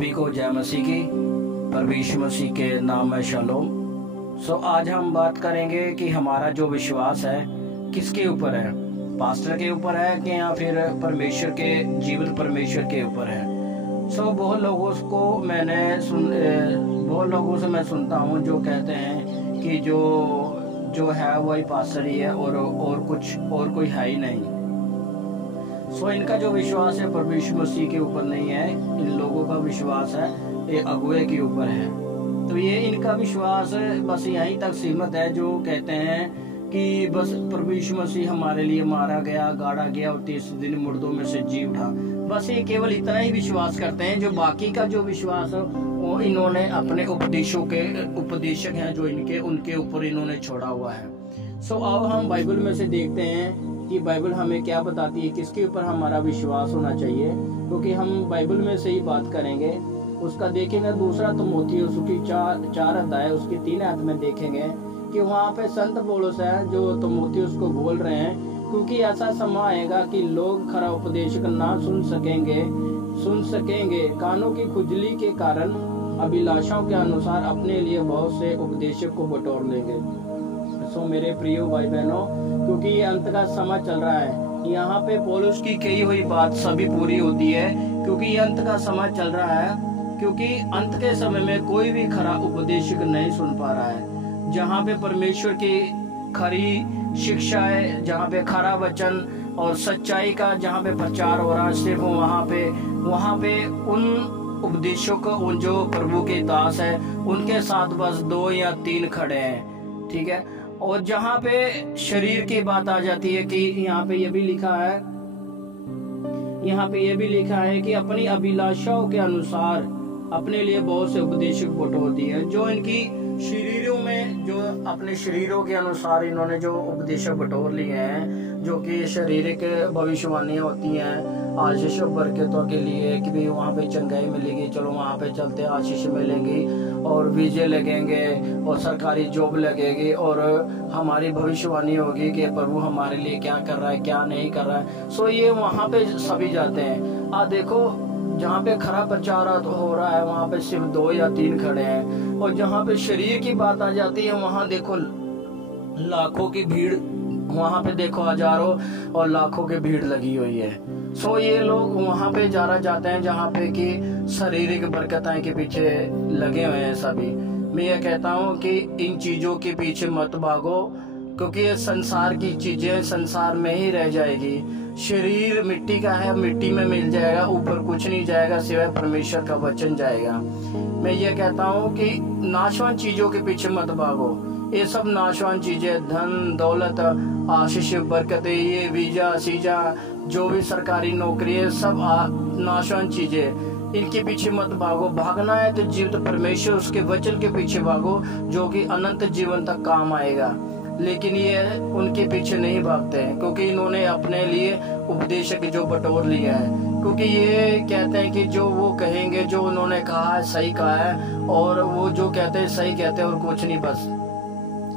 सभी को जय मसीह की, प्रभु यीशु मसीह के नाम में शालोम। आज हम बात करेंगे कि हमारा जो विश्वास है किसके ऊपर है, पास्टर के ऊपर है कि या फिर परमेश्वर के जीवित परमेश्वर के ऊपर है। बहुत लोगों से मैं सुनता हूँ जो कहते हैं कि जो है वही पास्टर ही है और कोई है ही नहीं। इनका जो विश्वास है प्रभु यीशु मसीह के ऊपर नहीं है, इन लोगों का विश्वास है ये अगुए के ऊपर है। तो ये इनका विश्वास बस यहीं तक सीमित है, जो कहते हैं कि बस प्रभु यीशु मसीह हमारे लिए मारा गया, गाड़ा गया और तीसरे दिन मुर्दों में से जी उठा। बस ये केवल इतना ही विश्वास करते हैं। जो बाकी का जो विश्वास है वो इन्होंने अपने उपदेशक हैं जो उनके ऊपर इन्होंने छोड़ा हुआ है। अब हम बाइबल में से देखते हैं कि बाइबल हमें क्या बताती है, किसके ऊपर हमारा विश्वास होना चाहिए। क्योंकि हम बाइबल में से ही बात करेंगे। उसका देखेंगे दूसरा तीमुथियुस उसकी 4 अध्याय उसकी 3 आयत में देखेंगे कि वहाँ पे संत पौलुस है जो तीमुथियुस को बोल रहे हैं, क्योंकि ऐसा समय आएगा कि लोग खरा उपदेशक ना सुन सकेंगे कानों की खुजली के कारण अभिलाषाओं के अनुसार अपने लिए बहुत से उपदेशक को बटोर लेंगे। मेरे प्रिय भाई बहनों, क्योंकि ये अंत का समय चल रहा है, यहाँ पे पौलुस की कही हुई बात सभी पूरी होती है। क्योंकि ये अंत का समय चल रहा है, क्योंकि अंत के समय में कोई भी खरा उपदेशक नहीं सुन पा रहा है। जहाँ पे परमेश्वर की खरी शिक्षा है, जहाँ पे खरा वचन और सच्चाई का जहाँ पे प्रचार हो रहा है, सिर्फ वहाँ पे उन उपदेशक उन जो प्रभु के दास है उनके साथ बस 2 या 3 खड़े हैं, ठीक है। और जहाँ पे शरीर की बात आ जाती है कि यहाँ पे ये भी लिखा है कि अपनी अभिलाषाओं के अनुसार अपने लिए बहुत से उपदेशक बटोर दिए। जो इनकी शरीरों में जो अपने शरीरों के अनुसार इन्होंने जो उपदेशक बटोर लिए हैं, जो कि शारीरिक भविष्यवाणियां होती हैं आशीष और बरकतों के लिए कि भी वहाँ पे चंगाई मिलेगी, चलो वहाँ पे चलते आशीष मिलेंगी और वीजे लगेंगे और सरकारी जॉब लगेगी और हमारी भविष्यवाणी होगी कि प्रभु हमारे लिए क्या कर रहा है क्या नहीं कर रहा है। ये वहाँ पे सभी जाते हैं। देखो जहाँ पे खरा प्रचार हो रहा है वहाँ पे सिर्फ 2 या 3 खड़े हैं, और जहाँ पे शरीर की बात आ जाती है वहाँ देखो लाखों की भीड़, वहाँ पे देखो हजारों और लाखों की भीड़ लगी हुई है। ये लोग वहाँ पे जाते हैं जहाँ पे कि शारीरिक बरकताएं के पीछे लगे हुए हैं सभी। मैं ये कहता हूँ कि इन चीजों के पीछे मत भागो, क्योंकि ये संसार की चीजें संसार में ही रह जाएगी। शरीर मिट्टी का है, मिट्टी में मिल जाएगा, ऊपर कुछ नहीं जाएगा सिवाय परमेश्वर का वचन जाएगा। मैं ये कहता हूँ कि नाशवान चीजों के पीछे मत भागो। ये सब नाशवान चीजें, धन दौलत आशीष बरकतें, ये वीजा सीजा जो भी सरकारी नौकरी है, सब नाशवान चीजें, इनके पीछे मत भागो। भागना है तो जीवित परमेश्वर उसके वचन के पीछे भागो, जो कि अनंत जीवन तक काम आएगा। लेकिन ये उनके पीछे नहीं भागते हैं, क्योंकि इन्होंने अपने लिए उपदेशक जो बटोर लिया है। क्योंकि ये कहते हैं कि जो वो कहेंगे, जो उन्होंने कहा है सही कहा है, और वो जो कहते हैं सही कहते हैं और कुछ नहीं बस।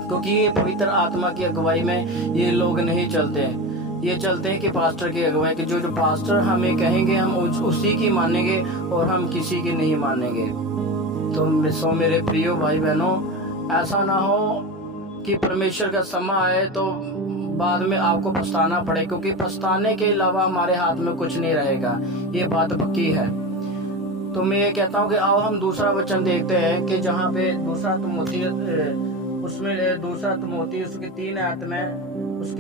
क्योंकि ये पवित्र आत्मा की अगुवाई में ये लोग नहीं चलते हैं। ये चलते हैं कि पास्टर की अगुवाई की, जो पास्टर हमें कहेंगे हम उसी की मानेंगे और हम किसी की नहीं मानेंगे। तो मेरे प्रिय भाई बहनों, ऐसा ना हो कि परमेश्वर का समय आए तो बाद में आपको पछताना पड़े, क्योंकि पछताने के अलावा हमारे हाथ में कुछ नहीं रहेगा, ये बात पक्की है। तो मैं ये कहता हूँ कि आओ हम दूसरा वचन देखते हैं कि जहाँ पे दूसरा तीमुथियुस उसकी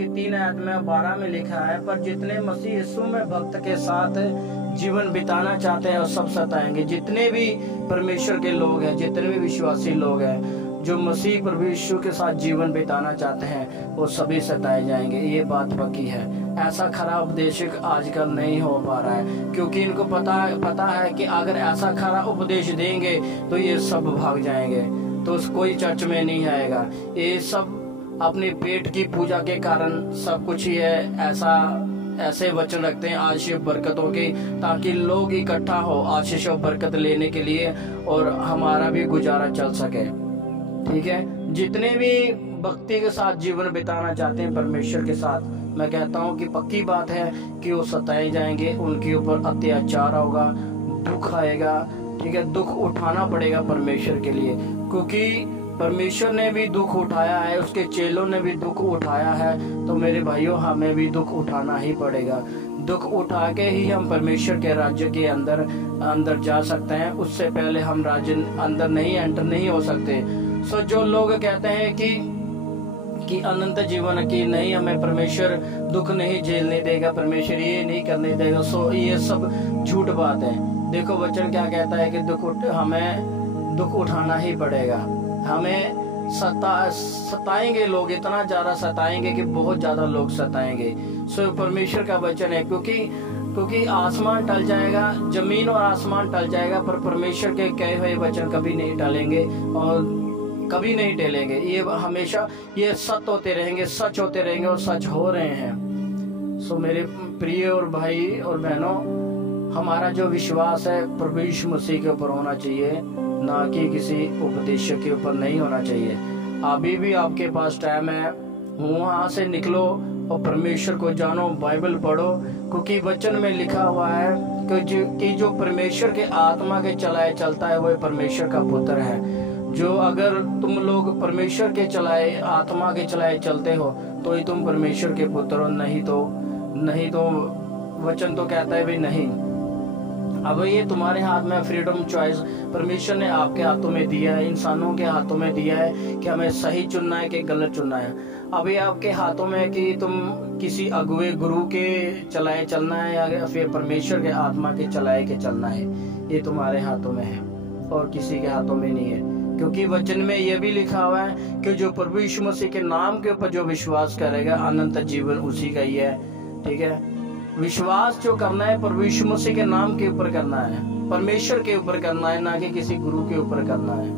3 आयत में 12 में लिखा है, पर जितने मसीह यीशु में भक्त के साथ जीवन बिताना चाहते हैं और सब सताएंगे। जितने भी परमेश्वर के लोग हैं, जितने भी विश्वासी लोग हैं जो मसीह प्रभु यीशु के साथ जीवन बिताना चाहते हैं, वो सभी सताए जाएंगे। ये बात पक्की है। ऐसा खरा उपदेशक आजकल नहीं हो पा रहा है, क्योंकि इनको पता है कि अगर ऐसा खरा उपदेश देंगे तो ये सब भाग जाएंगे, तो कोई चर्च में नहीं आएगा। ये सब अपने पेट की पूजा के कारण सब कुछ ही है, ऐसे वचन रखते हैं आशीष बरकतों के, ताकि लोग इकट्ठा हो आशीष और बरकत लेने के लिए और हमारा भी गुजारा चल सके, ठीक है। जितने भी भक्ति के साथ जीवन बिताना चाहते हैं परमेश्वर के साथ, मैं कहता हूँ कि पक्की बात है कि वो सताए जाएंगे, उनके ऊपर अत्याचार होगा, दुख आएगा, ठीक है, दुख उठाना पड़ेगा परमेश्वर के लिए, क्योंकि परमेश्वर ने भी दुख उठाया है, उसके चेलों ने भी दुख उठाया है। तो मेरे भाइयों, हमें भी दुख उठाना ही पड़ेगा। दुख उठा के ही हम परमेश्वर के राज्य के अंदर जा सकते हैं। उससे पहले हम राज्य अंदर नहीं एंटर नहीं हो सकते। सो जो लोग कहते हैं कि अनंत जीवन की नहीं, हमें परमेश्वर दुख नहीं झेलने देगा, परमेश्वर ये नहीं करने देगा, सो ये सब झूठ बात है। देखो वचन क्या कहता है कि हमें दुख उठाना ही पड़ेगा। हमें सताएंगे लोग, इतना ज्यादा सताएंगे कि बहुत ज्यादा लोग सताएंगे। सो परमेश्वर का वचन है, क्योंकि आसमान टल जाएगा, जमीन और आसमान टल जाएगा, पर परमेश्वर के कहे हुए वचन कभी नहीं टलेंगे और कभी नहीं टलेंगे। ये हमेशा ये सत्य होते रहेंगे, सच होते रहेंगे और सच हो रहे हैं। सो मेरे प्रिय और भाई और बहनों, हमारा जो विश्वास है प्रभु यीशु मसीह के ऊपर होना चाहिए, ना कि किसी उपदेशक के ऊपर नहीं होना चाहिए। अभी भी आपके पास टाइम है, वहां से निकलो और परमेश्वर को जानो, बाइबल पढ़ो, क्योंकि वचन में लिखा हुआ है कि जो परमेश्वर के आत्मा के चलाए चलता है वह परमेश्वर का पुत्र है। जो अगर तुम लोग परमेश्वर के चलाए आत्मा के चलाए चलते हो तो ही तुम परमेश्वर के पुत्र हो, नहीं तो वचन तो कहता है भी नहीं। अब ये तुम्हारे हाथ में फ्रीडम चॉइस परमेश्वर ने आपके हाथों में दिया है, इंसानों के हाथों में दिया है कि हमें सही चुनना है कि गलत चुनना है। अब ये आपके हाथों में है कि तुम किसी अगुए गुरु के चलाए चलना है या फिर परमेश्वर के आत्मा के चलाए के चलना है। ये तुम्हारे हाथों में है और किसी के हाथों में नहीं है, क्योंकि वचन में यह भी लिखा हुआ है कि जो प्रभु यीशु मसीह के नाम के ऊपर जो विश्वास करेगा अनंत जीवन उसी का ही है। ठीक है, विश्वास जो करना है प्रभु यीशु मसीह के नाम के ऊपर करना है, परमेश्वर के ऊपर करना है, ना कि किसी गुरु के ऊपर करना है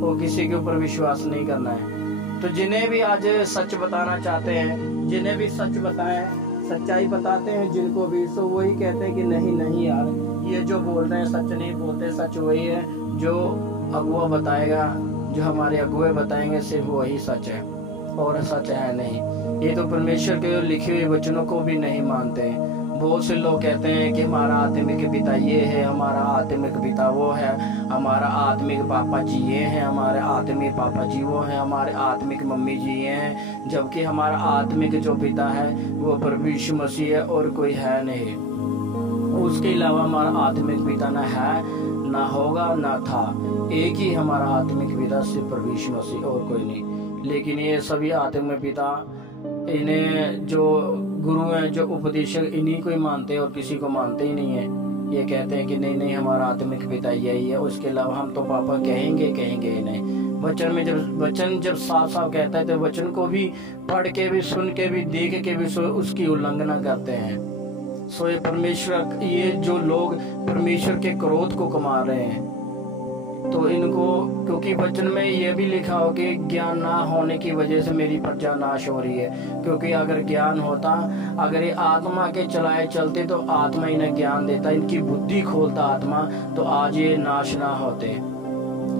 और किसी के ऊपर विश्वास नहीं करना है। तो जिन्हें भी आज सच बताना चाहते हैं, जिन्हें भी सच बताएं, सच्चाई बताते हैं जिनको भी, सो वही कहते हैं कि नहीं यार, ये जो बोल रहे हैं सच नहीं बोलते, सच वही है जो अगुआ बताएगा, जो हमारे अगुए बताएंगे सिर्फ वही सच है और सच है नहीं। ये तो परमेश्वर के लिखे हुए वचनों को भी नहीं मानते हैं। बहुत से लोग कहते हैं कि हमारा आत्मिक पिता ये है, हमारा आत्मिक पिता वो है, हमारा आत्मिक पापा जी ये हैं, हमारे आत्मिक पापा जी वो हैं, हमारे आत्मिक मम्मी जी ये हैं, जबकि हमारा आत्मिक जो पिता है वो प्रभु यीशु मसीह है और कोई है नहीं। उसके अलावा हमारा आत्मिक पिता ना है, ना होगा, ना था। एक ही हमारा आत्मिक पिता सिर्फ प्रभु यीशु मसीह और कोई नहीं। लेकिन ये सभी आत्मिक पिता, इन्हें जो गुरु हैं, जो उपदेशक, इन्हीं को ही मानते हैं और किसी को मानते ही नहीं है। ये कहते हैं कि नहीं हमारा आत्मिक पिता यही है, उसके अलावा हम तो पापा कहेंगे ही नहीं। वचन जब साफ साफ कहता है तो वचन को भी पढ़ के भी, सुन के भी, देख के भी उसकी उल्लंघना करते हैं। सो ये परमेश्वर, ये जो लोग परमेश्वर के क्रोध को कमा रहे हैं, तो इनको, क्योंकि वचन में यह भी लिखा हो कि ज्ञान ना होने की वजह से मेरी प्रजा नाश हो रही है। क्योंकि अगर ज्ञान होता, अगर ये आत्मा के चलाए चलते तो आत्मा इन्हें ज्ञान देता, इनकी बुद्धि खोलता आत्मा, तो आज ये नाश ना होते,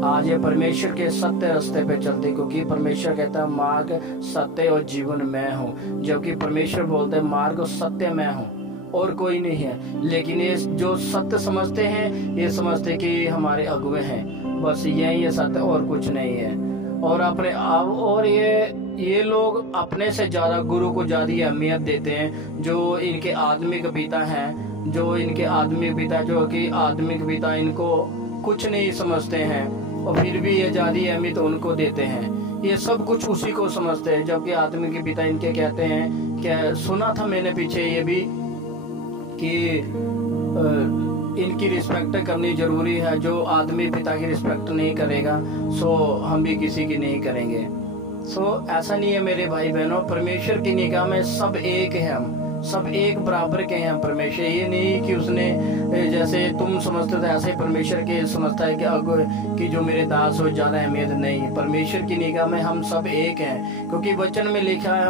आज ये परमेश्वर के सत्य रास्ते पे चलते। क्योंकि परमेश्वर कहता है मार्ग, सत्य और जीवन मैं हूँ, जबकि परमेश्वर बोलते हैं मार्ग और सत्य मैं हूँ और कोई नहीं है। लेकिन ये जो सत्य समझते हैं, ये समझते कि हमारे अगुए हैं, बस यही है सत्य और कुछ नहीं है। और अपने आप, और ये लोग अपने से ज्यादा गुरु को ज्यादा अहमियत देते हैं। जो इनके आत्मिक पिता हैं, जो इनके आत्मिक पिता, जो कि आत्मिक पिता इनको कुछ नहीं समझते हैं और फिर भी ये ज्यादा अहमियत उनको देते हैं। ये सब कुछ उसी को समझते हैं, जबकि आत्मिक पिता इनके कहते हैं, क्या सुना था मैंने पीछे ये भी कि इनकी रिस्पेक्ट करनी जरूरी है। जो आदमी पिता की रिस्पेक्ट नहीं करेगा सो हम भी किसी की नहीं करेंगे। सो ऐसा नहीं है मेरे भाई बहनों, परमेश्वर की निगाह में सब एक है, हम सब एक बराबर के हैं। परमेश्वर ये नहीं कि उसने जैसे तुम समझते थे ऐसे परमेश्वर के समझता है कि जो मेरे दास हो ज्यादा अहमियत नहीं। परमेश्वर की निगाह में हम सब एक हैं, क्योंकि वचन में लिखा है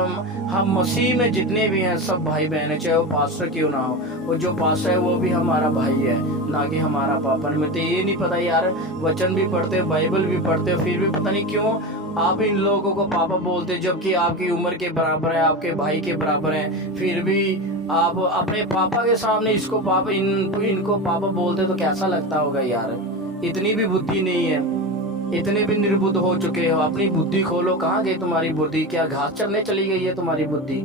हम मसीह में जितने भी हैं सब भाई बहन है, चाहे वो पास्टर क्यों ना हो। वो जो पास्टर है वो भी हमारा भाई है, ना कि हमारा पापा। में तो ये नहीं पता यार, वचन भी पढ़ते हो, बाइबल भी पढ़ते हो, फिर भी पता नहीं क्यों आप इन लोगों को पापा बोलते, जबकि आपकी उम्र के बराबर है, आपके भाई के बराबर है, फिर भी आप अपने पापा के सामने इसको पापा इनको पापा बोलते तो कैसा लगता होगा यार। इतनी भी बुद्धि नहीं है, इतने भी निर्बुद्ध हो चुके हो। अपनी बुद्धि खोलो, कहाँ गई तुम्हारी बुद्धि? क्या घास चरने चली गई है तुम्हारी बुद्धि?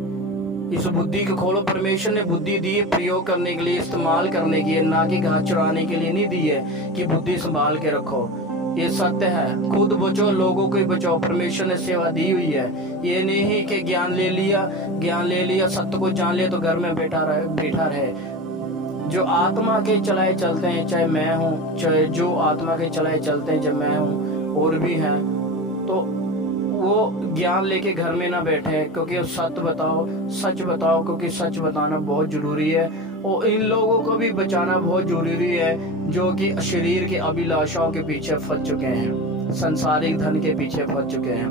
इस बुद्धि को खोलो। परमेश्वर ने बुद्धि दी है प्रयोग करने के लिए, इस्तेमाल करने के लिए, ना कि घास चुराने के लिए नहीं दी है कि बुद्धि संभाल के रखो। ये सत्य है, खुद बचो, लोगों को बचाओ। परमेश्वर ने सेवा दी हुई है। ये नहीं कि ज्ञान ले लिया, सत्य को जान लिया तो घर में बैठा रहे। जो आत्मा के चलाए चलते हैं, चाहे मैं हूँ, चाहे जो आत्मा के चलाए चलते हैं, जब मैं हूँ और भी हैं, तो वो ज्ञान लेके घर में ना बैठे, क्योंकि सच बताओ, क्योंकि सच बताना बहुत जरूरी है। और इन लोगों को भी बचाना बहुत जरूरी है जो कि शरीर के अभिलाषाओं के पीछे फंस चुके हैं, संसारिक धन के पीछे फंस चुके हैं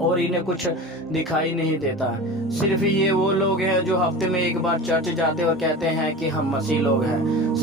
और इन्हें कुछ दिखाई नहीं देता। सिर्फ ये वो लोग हैं जो हफ्ते में एक बार चर्च जाते और कहते हैं कि हम मसीह लोग हैं।